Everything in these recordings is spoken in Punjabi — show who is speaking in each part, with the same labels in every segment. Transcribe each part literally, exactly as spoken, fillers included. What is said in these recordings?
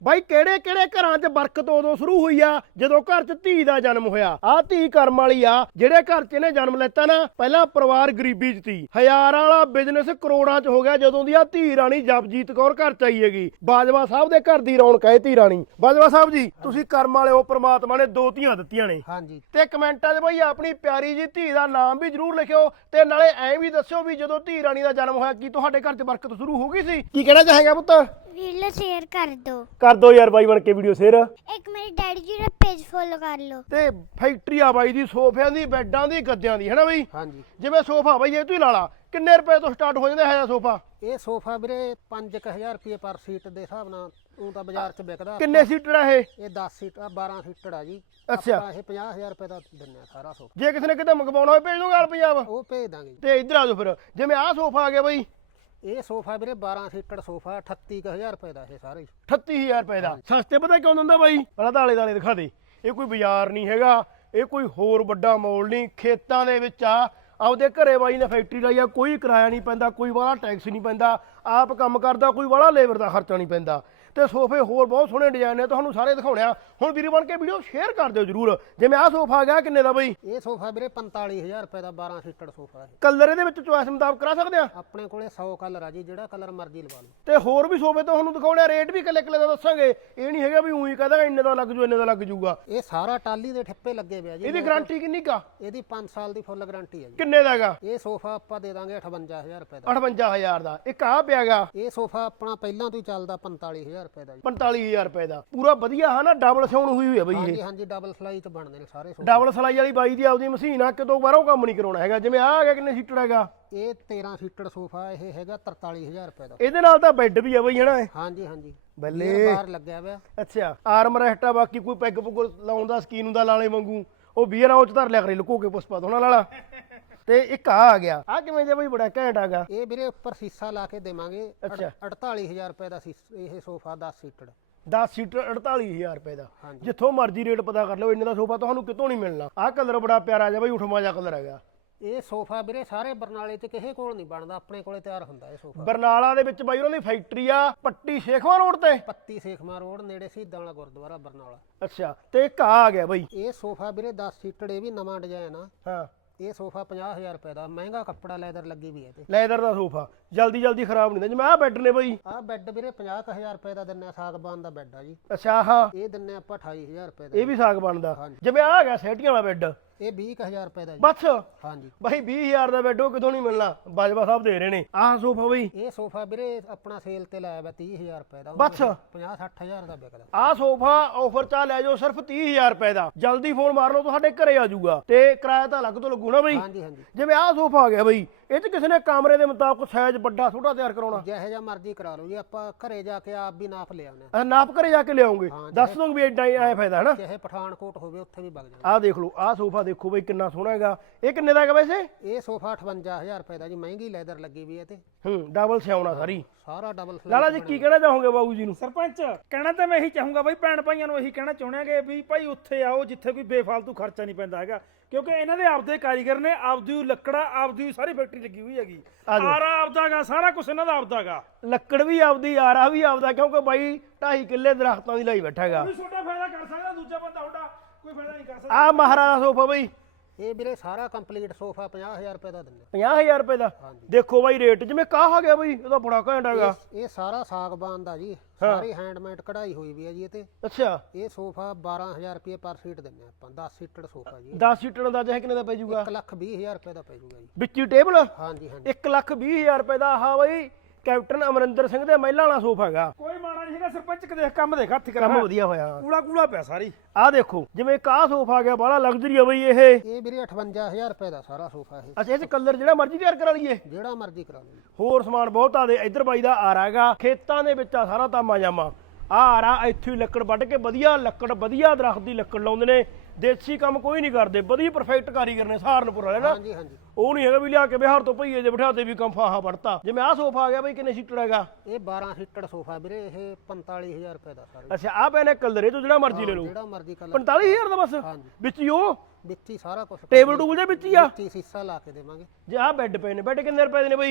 Speaker 1: ਬਾਈ ਕਿਹੜੇ ਕਿਹੜੇ ਘਰਾਂ 'ਚ ਬਰਕਤ ਉਦੋਂ ਸ਼ੁਰੂ ਹੋਈ ਆ ਜਦੋਂ ਘਰ 'ਚ ਧੀ ਦਾ ਜਨਮ ਹੋਇਆ। ਆਹ ਧੀ ਕਰਮ ਵਾਲੀ ਆ ਜਿਹੜੇ ਘਰ 'ਚ ਇਹਨੇ ਜਨਮ ਲੈਤਾ ਨਾ। ਪਹਿਲਾਂ ਪਰਿਵਾਰ ਗਰੀਬੀ 'ਚ ਸੀ, ਹਜ਼ਾਰਾਂ ਵਾਲਾ ਬਿਜ਼ਨਸ ਕਰੋੜਾਂ 'ਚ ਹੋ ਗਿਆ ਜਦੋਂ ਦੀ ਆ ਧੀ ਰਾਣੀ ਜਪਜੀਤ ਕੌਰ ਘਰ 'ਚ ਆਈ ਹੈਗੀ। ਬਾਜਵਾ ਸਾਹਿਬ ਦੇ ਘਰ ਦੀ ਰੌਣਕ ਹੈ ਧੀ ਰਾਣੀ। ਬਾਜਵਾ ਸਾਹਿਬ ਜੀ ਤੁਸੀਂ ਕਰਮ ਵਾਲੇ ਹੋ, ਪ੍ਰਮਾਤਮਾ ਨੇ ਦੋ ਧੀਆਂ ਦਿੱਤੀਆਂ ਨੇ।
Speaker 2: ਹਾਂਜੀ
Speaker 1: ਤੇ ਕਮੈਂਟਾਂ 'ਚ ਬਾਈ ਆਪਣੀ ਪਿਆਰੀ ਜੀ ਧੀ ਦਾ ਨਾਮ ਵੀ ਜ਼ਰੂਰ ਲਿਖਿਓ ਤੇ ਨਾਲੇ ਐਂ ਵੀ ਦੱਸਿਓ ਵੀ ਜਦੋਂ ਧੀ ਰਾਣੀ ਦਾ ਜਨਮ ਹੋਇਆ ਕੀ ਤੁਹਾਡੇ ਘਰ 'ਚ ਬਰਕਤ ਸ਼ੁਰੂ ਹੋ ਗਈ ਸੀ। ਕੀ ਕਹਿਣਾ ਚਾਹੇਗਾ ਪੁੱਤ?
Speaker 3: ਵੀਡੀਓ ਸ਼ੇਅਰ ਕਰ ਦੋ
Speaker 1: ਕਰ ਦੋ ਯਾਰ ਬਾਈ ਬਣ ਕੇ ਵੀਡੀਓ ਸ਼ੇਅਰ।
Speaker 3: ਇੱਕ ਮੇਰੇ ਡੈਡੀ ਜੀ ਦਾ ਪੇਜ ਫੋਲੋ ਕਰ ਲਓ।
Speaker 1: ਤੇ ਫੈਕਟਰੀ ਆ ਬਾਈ ਦੀ ਸੋਫਿਆਂ ਦੀ, ਬੈੱਡਾਂ ਦੀ, ਗੱਦਿਆਂ ਦੀ, ਹੈਨਾ ਬਾਈ?
Speaker 2: ਹਾਂਜੀ
Speaker 1: ਜਿਵੇਂ ਸੋਫਾ ਬਾਈ ਇਹ ਤੂੰ ਹੀ ਲਾ ਲਾ, ਕਿੰਨੇ ਰੁਪਏ ਤੋਂ ਸਟਾਰਟ ਹੋ ਜਾਂਦਾ ਹੈ ਸੋਫਾ?
Speaker 2: ਇਹ ਸੋਫਾ ਵੀਰੇ ਪੰਜ ਕੁ ਹਜ਼ਾਰ ਰੁਪਏ ਪਰ ਸੀਟ ਦੇ ਹਿਸਾਬ ਨਾਲ ਉਹ ਤਾਂ ਬਾਜ਼ਾਰ 'ਚ ਵਿਕਦਾ।
Speaker 1: ਕਿੰਨੇ ਸੀਟਰ ਆ ਇਹ?
Speaker 2: ਇਹ ਦਸ ਸੀਟ ਆ, ਬਾਰਾਂ ਸੀਟਰ ਆ ਜੀ।
Speaker 1: ਅੱਛਾ।
Speaker 2: ਆਪਾਂ ਇਹ ਪੰਜਾਹ ਹਜ਼ਾਰ ਰੁਪਏ ਦਾ ਦਿੰਨੇ ਆ ਸਾਰਾ ਸੋਫਾ।
Speaker 1: ਜੇ ਕਿਸੇ ਨੇ ਕਿਤੇ ਮੰਗਵਾਉਣਾ ਹੋਵੇ ਭੇਜ ਦੋ ਗਾਲ ਪੰਜਾਬ।
Speaker 2: ਉਹ ਭੇਜ ਦਾਂਗੇ।
Speaker 1: ਤੇ ਇੱਧਰ ਆ ਜਾਓ ਫਿਰ, ਜਿਵੇਂ ਆਹ ਸੋਫਾ ਆ ਗਿਆ ਬਾਈ,
Speaker 2: ਇਹ ਸੋਫਾ ਵੀਰੇ ਬਾਰਾਂ ਸੀਟਰ ਸੋਫਾ ਅਠੱਤੀ ਕੁ ਹਜ਼ਾਰ ਰੁਪਏ ਦਾ ਇਹ ਸਾਰੇ।
Speaker 1: ਅਠੱਤੀ ਹਜ਼ਾਰ ਰੁਪਏ ਦਾ। ਸਸਤੇ ਪਤਾ ਕਿਉਂ ਦਿੰਦਾ ਬਾਈ? ਪਹਿਲਾਂ ਤਾਂ ਆਲੇ ਦਾਲੇ ਦਿਖਾ ਦੇ। ਇਹ ਕੋਈ ਬਾਜ਼ਾਰ ਨਹੀਂ ਹੈਗਾ, ਇਹ ਕੋਈ ਹੋਰ ਵੱਡਾ ਮੋਲ ਨਹੀਂ, ਖੇਤਾਂ ਦੇ ਵਿੱਚ ਆ। ਆਪਦੇ ਘਰੇ ਬਾਈ ਨੇ ਫੈਕਟਰੀ ਲਾਈ ਆ, ਕੋਈ ਕਿਰਾਇਆ ਨਹੀਂ ਪੈਂਦਾ, ਕੋਈ ਵਾਲਾ ਟੈਕਸ ਨਹੀਂ ਪੈਂਦਾ, ਆਪ ਕੰਮ ਕਰਦਾ, ਕੋਈ ਵਾਲਾ ਲੇਬਰ ਦਾ ਖਰਚਾ ਨਹੀਂ ਪੈਂਦਾ। ਤੇ ਸੋਫੇ ਹੋਰ ਬਹੁਤ ਸੋਹਣੇ ਡਿਜ਼ਾਈਨ ਨੇ, ਤੁਹਾਨੂੰ ਸਾਰੇ ਦਿਖਾਉਣੇ ਆ। ਹੁਣ ਵੀਰੇ ਬਣ ਕੇ ਵੀਡੀਓ ਸ਼ੇਅਰ ਕਰ ਦਿਓ ਜਰੂਰ। ਜਿਵੇਂ ਆਹ ਸੋਫਾ ਆ ਗਿਆ ਕਿੰਨੇ ਦਾ ਬਾਈ?
Speaker 2: ਇਹ ਸੋਫਾ ਵੀਰੇ ਪੰਤਾਲੀ ਹਜ਼ਾਰ ਰੁਪਏ ਦਾ ਬਾਰਾਂ ਸੀਟਰ ਸੋਫਾ ਹੈ।
Speaker 1: ਕਲਰ ਇਹਦੇ ਵਿੱਚ ਚੁਆਇਸ ਮੁਤਾਬਕ ਕਰਾ ਸਕਦੇ ਆ?
Speaker 2: ਆਪਣੇ ਕੋਲੇ ਸੌ ਕਲਰ ਆ ਜੀ, ਜਿਹੜਾ ਕਲਰ ਮਰਜ਼ੀ ਲਵਾ ਲਓ।
Speaker 1: ਤੇ ਹੋਰ ਵੀ ਸੋਫੇ ਤੁਹਾਨੂੰ ਦਿਖਾਉਣੇ ਆ, ਰੇਟ ਵੀ ਕੱਲੇ ਕੱਲੇ ਦਾ ਦੱਸਾਂਗੇ। ਇਹ ਨਹੀਂ ਹੈਗਾ ਵੀ ਉਹੀ ਕਹਦਾ ਇੰਨੇ ਦਾ ਲੱਗ ਜੂ ਇੰਨੇ ਦਾ ਲੱਗ ਜੂਗਾ।
Speaker 2: ਇਹ ਸਾਰਾ ਟਾਲੀ ਦੇ ਠਿੱਪੇ ਲੱਗੇ ਪਿਆ ਜੀ।
Speaker 1: ਇਹਦੀ ਗਾਰੰਟੀ ਕਿੰਨੀ ਕਾ?
Speaker 2: ਇਹਦੀ ਪੰਜ ਸਾਲ ਦੀ ਫੁੱਲ ਗਾਰੰਟੀ ਹੈ ਜੀ।
Speaker 1: ਕਿੰਨੇ ਦਾ ਹੈਗਾ?
Speaker 2: ਇਹ ਸੋਫਾ ਆਪਾਂ ਦੇ ਦਾਂਗੇ ਅਠਵੰਜਾ ਹਜ਼ਾਰ ਰੁਪਏ ਦਾ।
Speaker 1: ਅਠਵੰਜਾ ਹਜ਼ਾਰ ਦਾ। ਇੱਕ ਆ ਪਿਆਗਾ
Speaker 2: ਇਹ ਸੋਫਾ ਆਪਣਾ ਪਹਿਲਾਂ ਤੋਂ ਹੀ ਚੱਲਦਾ ਪੰਤਾਲੀ ਹਜ਼ਾਰ ਰੁਪਏ ਦਾ ਜੀ।
Speaker 1: ਪੰਤਾਲੀ ਹਜ਼ਾਰ ਰੁਪਏ ਦਾ। ਪੂਰਾ ਵਧੀਆ ਹੈ ਨਾ, ਡਬਲ ਸਿਉਣ ਹੋਈ ਹੋਈ ਹੈ ਬਈ
Speaker 2: ਹਾਂਜੀ
Speaker 1: ਇਹ।
Speaker 2: ਹਾਂਜੀ ਡਬਲ ਸਲਾਈ ਚ ਬਣਦੇ ਨੇ ਸਾਰੇ ਸੋਫੇ।
Speaker 1: ਡਬਲ ਸਲਾਈ ਵਾਲੀ ਬਾਈ ਦੀ ਆਪਦੀ ਮਸ਼ੀਨ ਆ, ਕਿਤੋਂ ਬਾਹਰੋਂ ਕੰਮ ਨਹੀਂ ਕਰਾਉਣਾ ਹੈਗਾ। ਜਿਵੇਂ ਆ ਆ ਗਿਆ ਕਿੰਨੇ ਸੀਟਰ ਹੈਗਾ?
Speaker 2: ਇਹ ਤੇਰਾਂ ਸੀਟਰ ਸੋਫਾ ਇਹ ਹੈਗਾ ਤਰਤਾਲੀ ਹਜ਼ਾਰ ਰੁਪਏ ਦਾ।
Speaker 1: ਇਹਦੇ ਨਾਲ ਤਾਂ ਬੈੱਡ ਵੀ ਆ ਬਈ, ਹਨਾ?
Speaker 2: ਹਾਂਜੀ ਹਾਂਜੀ
Speaker 1: ਬੱਲੇ।
Speaker 2: ਇਹ ਬਾਹਰ ਲੱਗਿਆ ਹੋਇਆ।
Speaker 1: ਅੱਛਾ। ਆਰਮ ਰੈਸਟ ਆ, ਬਾਕੀ ਕੋਈ ਪੈਗ ਪੁੱਗ ਲਾਉਣ ਦਾ ਸਕੀਨ ਹੁੰਦਾ ਲਾਲੇ ਵਾਂਗੂ, ਉਹ ਵੀਰਾਂ ਉਹ ਚ ਧਰ ਲਿਆ ਕਰੇ ਲੁਕੋ ਕੇ ਪੁਸ਼ਪਾ ਤੋਂ ਵਾਲਾ। ਤੇ ਇੱਕ ਆ ਆ ਗਿਆ, ਆ ਕਿਵੇਂ ਜੇ ਬਈ ਬੜਾ ਘੈਂਟ ਹੈਗਾ।
Speaker 2: ਇਹ ਵੀਰੇ ਉੱਪਰ ਸੀਸਾ ਲਾ ਕੇ ਦੇਵਾਂਗੇ।
Speaker 1: ਅੱਛਾ।
Speaker 2: ਅੜਤਾਲੀ ਹਜ਼ਾਰ ਰੁਪਏ ਦਾ ਸੀਸ- ਇਹ ਸੋਫਾ ਦਸ ਸੀਟਰ।
Speaker 1: ਦਸ ਸੀਟਰ ਅੜਤਾਲੀ ਹਜ਼ਾਰ ਰੁਪਏ ਦਾ।
Speaker 2: ਹਾਂਜੀ।
Speaker 1: ਜਿੱਥੋਂ ਮਰਜ਼ੀ ਰੇਟ ਪਤਾ ਕਰ ਲਓ, ਇੰਨੇ ਦਾ ਸੋਫਾ ਤੁਹਾਨੂੰ ਕਿਤੋਂ ਨਹੀਂ ਮਿਲਣਾ। ਆਹ ਕਲਰ ਬੜਾ ਪਿਆਰਾ ਜਿਹਾ ਬਈ, ਉਠਮਾ ਜਿਹਾ ਕਲਰ ਹੈਗਾ।
Speaker 2: ਇਹ ਸੋਫਾ ਵੀਰੇ ਸਾਰੇ ਬਰਨਾਲੇ ਚ ਕਿਸੇ ਕੋਲ ਨਹੀਂ ਬਣਦਾ, ਆਪਣੇ ਕੋਲੇ ਤਿਆਰ ਹੁੰਦਾ ਇਹ ਸੋਫਾ।
Speaker 1: ਬਰਨਾਲਾ ਦੇ ਵਿੱਚ ਬਾਈ ਉਹਨਾਂ ਦੀ ਫੈਕਟਰੀ ਆ, ਪੱਟੀ ਸ਼ੇਖਵਾਂ ਰੋਡ ਤੇ।
Speaker 2: ਪੱਤੀ ਸੇਖਮਾ ਰੋਡ ਨੇੜੇ ਸ਼ਹੀਦਾਂ ਵਾਲਾ ਗੁਰਦੁਆਰਾ ਬਰਨਾਲਾ।
Speaker 1: ਅੱਛਾ। ਤੇ ਇੱਕ ਆ ਆ ਗਿਆ ਬਈ।
Speaker 2: ਇਹ ਸੋਫਾ ਵੀਰੇ ਦਸ ਸੀਟਰ, ਇਹ ਵੀ ਨਵਾਂ ਡਿਜ਼ਾਈਨ ਆ।
Speaker 1: ਹਾਂ।
Speaker 2: ਇਹ ਸੋਫਾ ਪੰਜਾਹ ਹਜ਼ਾਰ ਰੁਪਏ ਦਾ, ਮਹਿੰਗਾ ਕੱਪੜਾ ਲੈਦਰ ਲੱਗੀ ਵੀ ਹੈ ਤੇ।
Speaker 1: ਲੈਦਰ ਦਾ ਸੋਫਾ ਜਲਦੀ ਜਲਦੀ ਖਰਾਬ ਨਹੀਂ ਹੁੰਦਾ। ਜਿਵੇਂ ਆਹ ਬੈੱਡ ਨੇ ਬਈ,
Speaker 2: ਆਹ ਬੈੱਡ ਵੀਰੇ ਪੰਜਾਹ ਕੁ ਹਜ਼ਾਰ ਰੁਪਏ ਦਾ ਦਿੰਨੇ ਆ, ਸਾਗਬਾਨ ਦਾ ਬੈੱਡ ਆ ਜੀ।
Speaker 1: ਅੱਛਾ। ਆਹ
Speaker 2: ਇਹ ਦਿੰਨੇ ਆਪਾਂ ਅਠਾਈ ਹਜ਼ਾਰ ਰੁਪਏ ਦਾ।
Speaker 1: ਇਹ ਵੀ ਸਾਗ ਬਣਦਾ।
Speaker 2: ਹਾਂਜੀ।
Speaker 1: ਜਿਵੇਂ ਆ ਗਿਆ ਸੈਟੀਆਂ ਵਾਲਾ ਬੈੱਡ,
Speaker 2: ਇਹ ਵੀਹ ਕੁ ਹਜ਼ਾਰ ਰੁਪਏ ਦਾ ਜੀ।
Speaker 1: ਬਸ
Speaker 2: ਹਾਂਜੀ।
Speaker 1: ਬਾਈ ਵੀਹ ਹਜ਼ਾਰ ਦਾ ਬੈੱਡ ਉਹ ਕਿਤੋਂ ਨਹੀਂ ਮਿਲਣਾ, ਬਾਜਵਾ ਸਾਹਿਬ ਦੇ ਰਹੇ ਨੇ। ਆਹ ਸੋਫਾ ਬਈ,
Speaker 2: ਇਹ ਸੋਫਾ ਵੀਰੇ ਆਪਣਾ ਸੇਲ ਤੇ ਲਾਇਆ ਵਾ ਤੀਹ ਹਜ਼ਾਰ ਰੁਪਏ ਦਾ।
Speaker 1: ਬਸ।
Speaker 2: ਪੰਜਾਹ ਸੱਠ ਹਜ਼ਾਰ ਦਾ ਵਿਕਦਾ।
Speaker 1: ਆਹ ਸੋਫਾ ਆਫਰ ਚਾ ਲੈ ਜਾਓ ਸਿਰਫ ਤੀਹ ਹਜ਼ਾਰ ਰੁਪਏ ਦਾ। ਜਲਦੀ ਫੋਨ ਮਾਰ ਲਓ, ਤੁਹਾਡੇ ਘਰੇ ਆ ਜਾਊਗਾ। ਤੇ ਕਿਰਾਇਆ ਤਾਂ ਅਲੱਗ ਤੋਂ ਲੱਗੂ ਨਾ ਬਈ?
Speaker 2: ਹਾਂਜੀ ਹਾਂਜੀ।
Speaker 1: ਜਿਵੇਂ ਆਹ ਸੋਫਾ ਆ ਗਿਆ ਬਈ, ਇਹ ਚ ਕਿਸੇ ਨੇ ਕਮਰੇ ਦੇ ਮੁਤਾਬਕ ਸਾਈਜ਼ ਵੱਡਾ ਛੋਟਾ ਤਿਆਰ ਕਰਾਉਣਾ,
Speaker 2: ਜਿਹੋ ਜਿਹਾ ਮਰਜ਼ੀ ਕਰਾ ਲਓ ਜੀ। ਆਪਾਂ ਘਰੇ ਜਾ ਕੇ ਆਪ ਵੀ ਨਾਪ ਲੈ ਆਉਂਦੇ ਆ।
Speaker 1: ਅਹ ਨਾਪ ਘਰੇ ਜਾ ਕੇ ਲਿਆਉਂਗੇ।
Speaker 2: ਹਾਂ,
Speaker 1: ਦੱਸ ਦੋ ਵੀ ਐਡਾ ਐ ਫਾਇਦਾ ਹੈ ਨਾ।
Speaker 2: ਚਾਹੇ ਪਠਾਨਕੋਟ ਹੋਵੇ ਉੱਥੇ ਵੀ ਵਗ ਜਾਣਾ।
Speaker 1: ਆਹ ਦੇਖ ਲਓ, ਆਹ ਸੋਫਾ ਦੇਖੋ ਬਈ ਕਿੰਨਾ ਸੋਹਣਾ ਹੈਗਾ। ਇਹ ਕਿੰਨੇ ਦਾ ਹੈਗਾ ਵੈਸੇ?
Speaker 2: ਇਹ ਸੋਫਾ ਅਠਵੰਜਾ ਹਜ਼ਾਰ ਰੁਪਏ ਦਾ ਜੀ, ਮਹਿੰਗੀ ਲੈਦਰ ਲੱਗੀ ਵੀ ਹੈ ਤੇ।
Speaker 1: ਹੂੰ। ਡਬਲ ਸਿਆਉਣਾ ਸਾਰੀ।
Speaker 2: ਸਾਰਾ ਡਬਲ
Speaker 1: ਲਾਲਾ ਜੀ ਕੀ ਕਹਿਣਾ ਚਾਹੋਗੇ ਬਾਬੂ ਜੀ ਨੂੰ?
Speaker 4: ਸਰਪੰਚ ਕਹਿਣਾ ਤਾਂ ਮੈਂ ਇਹੀ ਚਾਹੂੰਗਾ ਬਈ, ਭੈਣ ਭਾਈਆਂ ਨੂੰ ਇਹੀ ਕਹਿਣਾ ਚਾਹੁੰਦੇ ਕਿ ਵੀ ਭਾਈ ਉੱਥੇ ਆਓ ਜਿੱਥੇ ਕੋਈ ਬੇਫਾਲਤੂ ਖਰਚਾ ਨਹੀਂ ਪੈਂਦਾ ਹੈਗਾ, ਕਿਉਂਕਿ ਇਹਨਾਂ ਦੇ ਆਪਦੇ ਕਾਰੀਗਰ ਨੇ, ਆਪਦੀ ਲੱਕੜਾ, ਆਪਦੀ ਸਾਰੀ ਫੈਕਟਰੀ ਲੱਗੀ ਹੋਈ ਹੈਗੀ। ਆਰਾ ਆਪਦਾਗਾ, ਸਾਰਾ ਕੁਝ ਇਹਨਾਂ ਦਾ ਆਪਦਾਗਾ।
Speaker 1: ਲੱਕੜ ਵੀ ਆਪਦੀ, ਆਰਾ ਵੀ ਆਪਦਾ, ਕਿਉਂਕਿ ਬਾਈ ਢਾਈ ਕਿੱਲੇ ਦਰਖਤਾਂ ਦੀ ਲਾਈ ਬੈਠਾ ਹੈਗਾ।
Speaker 4: ਕੋਈ ਛੋਟਾ ਫਾਇਦਾ ਕਰ ਸਕਦਾ, ਦੂਜਾ ਬੰਦਾ ਤੁਹਾਡਾ ਕੋਈ ਫਾਇਦਾ ਨਹੀਂ ਕਰ ਸਕਦਾ।
Speaker 1: ਆਹ ਮਹਾਰਾਜਾ ਸੋਫਾ ਬਈ
Speaker 2: ਇਹ ਵੀਰੇ ਸਾਰਾ ਕੰਪਲੀਟ ਸੋਫਾ ਪੰਜਾਹ ਹਜ਼ਾਰ ਰੁਪਏ ਦਾ ਦਿੰਦੇ।
Speaker 1: ਪੰਜਾਹ ਹਜ਼ਾਰ ਰੁਪਏ ਦਾ।
Speaker 2: ਹਾਂਜੀ।
Speaker 1: ਦੇਖੋ ਬਾਈ ਰੇਟ ਜਿਵੇਂ ਕਾਹ ਆ ਗਿਆ ਬਈ, ਇਹਦਾ ਬੜਾ ਘੈਂਟ ਹੈਗਾ।
Speaker 2: ਇਹ ਸਾਰਾ ਸਾਗਬਾਨ ਦਾ ਜੀ, ਸਾਰੀ ਹੈਂਡਮੇਡ ਕਢਾਈ ਹੋਈ ਵੀ ਹੈ ਜੀ ਇਹ ਤੇ।
Speaker 1: ਅੱਛਾ।
Speaker 2: ਇਹ ਸੋਫਾ ਬਾਰਾਂ ਹਜ਼ਾਰ ਰੁਪਏ ਪਰ ਸੀਟ ਦਿੰਦੇ ਆਪਾਂ, ਦਸ ਸੀਟਰ ਸੋਫਾ ਜੀ।
Speaker 1: ਦਸ ਸੀਟਰ ਦਾ ਚਾਹੇ ਕਿੰਨੇ ਦਾ ਪੈ ਜਾਊਗਾ?
Speaker 2: ਇੱਕ ਲੱਖ ਵੀਹ ਹਜ਼ਾਰ ਰੁਪਏ ਦਾ ਪੈ ਜਾਊਗਾ ਜੀ।
Speaker 1: ਵਿੱਚੀ ਟੇਬਲ
Speaker 2: ਹਾਂਜੀ ਹਾਂਜੀ।
Speaker 1: ਇੱਕ ਲੱਖ ਵੀਹ ਹਜ਼ਾਰ ਰੁਪਏ ਦਾ। ਆਹ ਬਈ ਕੈਪਟਨ ਅਮਰਿੰਦਰ ਸਿੰਘ ਦੇ ਮਹਿਲਾ ਵਾਲਾ ਸੋਫਾ ਹੈਗਾ।
Speaker 4: ਕੋਈ ਮਾੜਾ ਨਹੀਂ ਹੈਗਾ ਸਰਪੰਚ, ਕਿ ਦੇਖ ਕੰਮ ਦੇਖ, ਹੱਥ ਕਰਾ
Speaker 1: ਕੰਮ ਵਧੀਆ ਹੋਇਆ।
Speaker 4: ਕੂੜਾ ਕੂੜਾ ਪਿਆ ਸਾਰੀ।
Speaker 1: ਆਹ ਦੇਖੋ ਜਿਵੇਂ ਕਾਹ ਸੋਫਾ ਆ ਗਿਆ, ਬੜਾ ਲਗਜ਼ਰੀ ਆ ਬਈ ਇਹ।
Speaker 2: ਇਹ ਵੀਰੇ ਅਠਵੰਜਾ ਹਜ਼ਾਰ ਰੁਪਏ ਦਾ ਸਾਰਾ ਸੋਫਾ ਇਹ।
Speaker 1: ਅੱਛਾ। ਇਹ ਚ ਕਲਰ ਜਿਹੜਾ ਮਰਜ਼ੀ ਤਿਆਰ ਕਰਾ ਲਈਏ?
Speaker 2: ਜਿਹੜਾ ਮਰਜ਼ੀ ਕਰਾ ਲਓ ਜੀ।
Speaker 1: ਹੋਰ ਸਮਾਨ ਬਹੁਤ ਆ ਦੇ। ਇੱਧਰ ਬਾਈ ਦਾ ਆਰਾ ਹੈਗਾ, ਖੇਤਾਂ ਦੇ ਵਿੱਚ ਆ ਸਾਰਾ ਤਾਮਾ ਜਾਮਾ। ਆਹ ਆਰਾ ਇੱਥੋਂ ਹੀ ਲੱਕੜ ਵੱਢ ਕੇ ਵਧੀਆ ਲੱਕੜ, ਵਧੀਆ ਦਰਖਤ ਦੀ ਲੱਕੜ ਲਾਉਂਦੇ ਨੇ। ਦੇਸੀ ਕੰਮ ਕੋਈ ਨਹੀਂ ਕਰਦੇ, ਵਧੀਆ ਪਰਫੈਕਟ ਕਾਰੀਗਰ ਨੇ ਸਹਾਰਨਪੁਰ ਵਾਲੇ ਨਾ।
Speaker 2: ਹਾਂਜੀ ਹਾਂਜੀ।
Speaker 1: ਉਹ ਨਹੀਂ ਹੈਗਾ ਵੀ ਲਿਆ ਕੇ ਬਿਹਾਰ ਤੋਂ ਭਈਏ ਜੇ ਬਿਠਾਤੇ ਵੀ ਕੰਮ ਫਾਹਾ ਵੜਤਾ। ਜਿਵੇਂ ਆਹ ਸੋਫਾ ਆ ਗਿਆ ਬਈ, ਕਿੰਨੇ ਸੀਟਰ ਹੈਗਾ?
Speaker 2: ਇਹ ਬਾਰਾਂ ਸੀਟਰ ਸੋਫਾ ਵੀਰੇ, ਇਹ ਪੰਤਾਲੀ ਹਜ਼ਾਰ ਰੁਪਏ ਦਾ ਸਾਰਾ।
Speaker 1: ਅੱਛਾ। ਆਹ ਪੈਨੇ ਕਲਰ ਇਹ ਤੋਂ ਜਿਹੜਾ ਮਰਜ਼ੀ ਲੈ ਲਓ।
Speaker 2: ਜਿਹੜਾ ਮਰਜ਼ੀ ਕਲਰ।
Speaker 1: ਪੰਤਾਲੀ ਹਜ਼ਾਰ ਦਾ ਬਸ?
Speaker 2: ਹਾਂਜੀ।
Speaker 1: ਵਿੱਚ ਹੀ ਉਹ
Speaker 2: ਵਿੱਚ ਹੀ ਸਾਰਾ ਕੁਝ।
Speaker 1: ਟੇਬਲ ਟੂਬਲ ਦੇ ਵਿੱਚ ਹੀ ਆ?
Speaker 2: ਵਿੱਚ ਹੀ ਸੀਸਾ ਲਾ ਕੇ ਦੇਵਾਂਗੇ।
Speaker 1: ਜੇ ਆਹ ਬੈੱਡ ਪਏ ਨੇ, ਬੈੱਡ ਕਿੰਨੇ ਰੁਪਏ ਦੇ ਨੇ ਬਈ?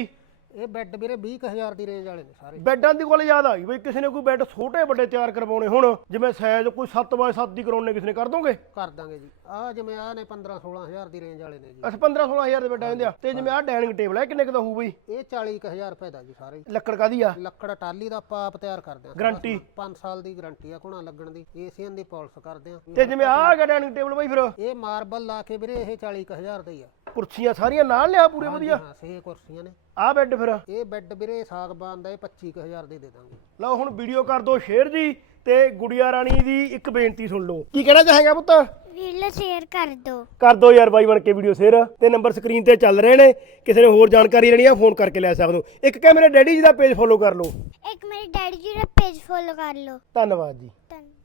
Speaker 2: ਇਹ ਬੈੱਡ ਵੀਰੇ ਵੀਹ ਕੁ ਹਜ਼ਾਰ ਦੀ ਰੇਂਜ ਵਾਲੇ ਨੇ ਸਾਰੇ।
Speaker 1: ਬੈੱਡਾਂ ਦੀ ਕੋਲ ਯਾਦ ਆ ਗਈ ਬਈ ਕਿਸੇ ਨੇ ਕੋਈ ਬੈੱਡ ਛੋਟੇ ਵੱਡੇ ਤਿਆਰ ਕਰਵਾਉਣੇ ਹੁਣ ਜਿਵੇਂ ਸਾਈਜ਼ ਕੋਈ ਸੱਤ ਬਾਏ ਸੱਤ ਦੀ ਕਰਾਉਣੇ ਕਿਸੇ ਨੇ ਕਰ ਦੋਗੇ?
Speaker 2: ਕਰ ਦਾਂਗੇ ਜੀ। ਆਹ ਜਿਵੇਂ ਆਹ ਨੇ ਪੰਦਰਾਂ ਸੋਲਾਂ ਹਜ਼ਾਰ ਦੀ ਰੇਂਜ ਵਾਲੇ ਨੇ ਜੀ।
Speaker 1: ਅੱਛਾ ਪੰਦਰਾਂ ਸੋਲਾਂ ਹਜ਼ਾਰ ਦੇ ਬੈੱਡ ਆ ਜਾਂਦੇ ਆ। ਤੇ ਜਿਵੇਂ ਆਹ ਡਾਈਨਿੰਗ ਟੇਬਲ ਹੈ ਕਿੰਨੇ ਕੁ ਦਾ ਹੋਊ ਬਈ?
Speaker 2: ਇਹ ਚਾਲੀ ਕੁ ਹਜ਼ਾਰ ਰੁਪਏ ਦਾ ਜੀ ਸਾਰੇ ਹੀ।
Speaker 1: ਲੱਕੜ ਕਾਦੀ ਆ?
Speaker 2: ਲੱਕੜ ਟਾਲੀ ਦਾ ਆਪਾਂ ਆਪ ਤਿਆਰ ਕਰਦੇ ਹਾਂ।
Speaker 1: ਗਰੰਟੀ?
Speaker 2: ਪੰਜ ਸਾਲ ਦੀ ਗਾਰੰਟੀ ਆ ਘੁਣਾ ਲੱਗਣ ਦੀ। ਏਸੀਅਨ ਦੀ ਪਾਲਿਸ਼ ਕਰਦੇ ਆ।
Speaker 1: ਤੇ ਜਿਵੇਂ ਆਹ ਹੈਗਾ ਡਾਈਨਿੰਗ ਟੇਬਲ ਬਈ ਫਿਰ
Speaker 2: ਇਹ ਮਾਰਬਲ ਲਾ ਕੇ ਵੀਰੇ ਇਹ ਚਾਲੀ ਕੁ ਹਜ਼ਾਰ ਦਾ ਹੀ ਆ।
Speaker 1: ਕੁਰਸੀਆਂ ਸਾਰੀਆਂ ਨਾਲ ਲਿਆ ਪੂਰੇ ਵਧੀਆ?
Speaker 2: ਹਾਂ ਛੇ ਕੁਰਸੀਆਂ ਨੇ।
Speaker 1: ਆਹ ਬੈੱਡ ਫਿਰ?
Speaker 2: ਇਹ ਬੈੱਡ ਵੀਰੇ ਸਾਗਬਾਨ ਦਾ ਇਹ ਪੱਚੀ ਕੁ ਹਜ਼ਾਰ ਦੇ ਦੇ ਦਾਂਗੇ।
Speaker 1: ਲਓ ਹੁਣ ਵੀਡੀਓ ਕਰ ਦਿਓ ਸ਼ੇਅਰ ਜੀ ਤੇ ਗੁੜੀਆ ਰਾਣੀ ਦੀ ਇੱਕ ਬੇਨਤੀ ਸੁਣ ਲਓ। ਕੀ ਕਹਿਣਾ ਚਾਹੇਗਾ ਪੁੱਤ?
Speaker 3: ਵੀਡੀਓ ਸ਼ੇਅਰ ਕਰ ਦਿਓ।
Speaker 1: ਕਰ ਦਿਓ ਯਾਰ ਬਾਈ ਬਣ ਕੇ ਵੀਡੀਓ ਸ਼ੇਅਰ ਤੇ ਨੰਬਰ ਸਕਰੀਨ ਤੇ ਚੱਲ ਰਹੇ ਨੇ। ਕਿਸੇ ਨੇ ਹੋਰ ਜਾਣਕਾਰੀ ਲੈਣੀ ਆ ਫੋਨ ਕਰਕੇ ਲੈ ਸਕਦੇ ਹੋ। ਇੱਕ ਕਹਿ ਮੇਰੇ ਡੈਡੀ ਜੀ ਦਾ ਪੇਜ ਫੋਲੋ ਕਰ ਲਓ।
Speaker 3: ਇੱਕ ਮੇਰੇ ਡੈਡੀ ਜੀ ਦਾ ਪੇਜ ਫੋਲੋ ਕਰ ਲਓ।
Speaker 1: ਧੰਨਵਾਦ ਜੀ।
Speaker 3: ਧੰਨਵਾਦ।